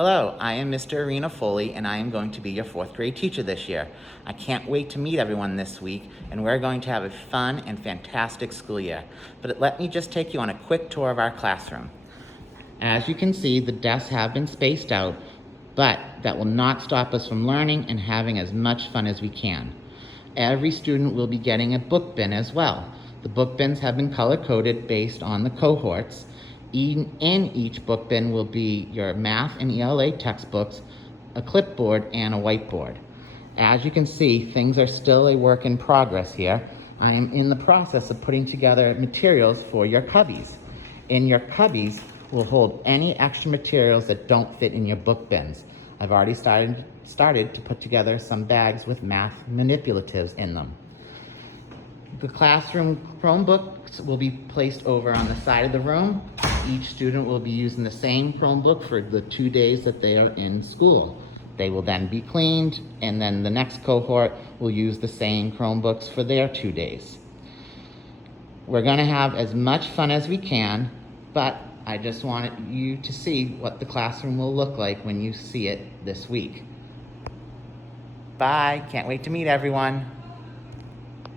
Hello, I am Mr. Arena Foley, and I am going to be your 4th grade teacher this year. I can't wait to meet everyone this week, and we're going to have a fun and fantastic school year. But let me just take you on a quick tour of our classroom. As you can see, the desks have been spaced out, but that will not stop us from learning and having as much fun as we can. Every student will be getting a book bin as well. The book bins have been color-coded based on the cohorts. In each book bin will be your math and ELA textbooks, a clipboard, and a whiteboard. As you can see, things are still a work in progress here. I am in the process of putting together materials for your cubbies. In your cubbies will hold any extra materials that don't fit in your book bins. I've already started to put together some bags with math manipulatives in them. The classroom Chromebooks will be placed over on the side of the room. Each student will be using the same Chromebook for the 2 days that they are in school. They will then be cleaned, and then the next cohort will use the same Chromebooks for their 2 days. We're gonna have as much fun as we can, but I just wanted you to see what the classroom will look like when you see it this week. Bye, can't wait to meet everyone.